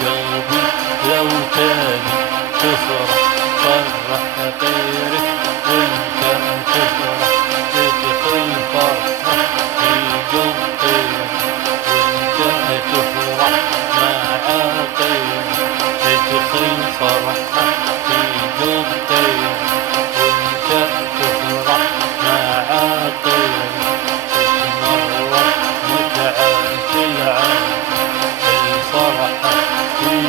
قلبي لو تاني تفرح فرح غيرك وانت تفرح تدخل فرحة في قلبي وانت تفرح مع غيرك تدخل فرحة في قلبي وانت تفرح مع غيرك تتمرد متعة العالم الفرحة في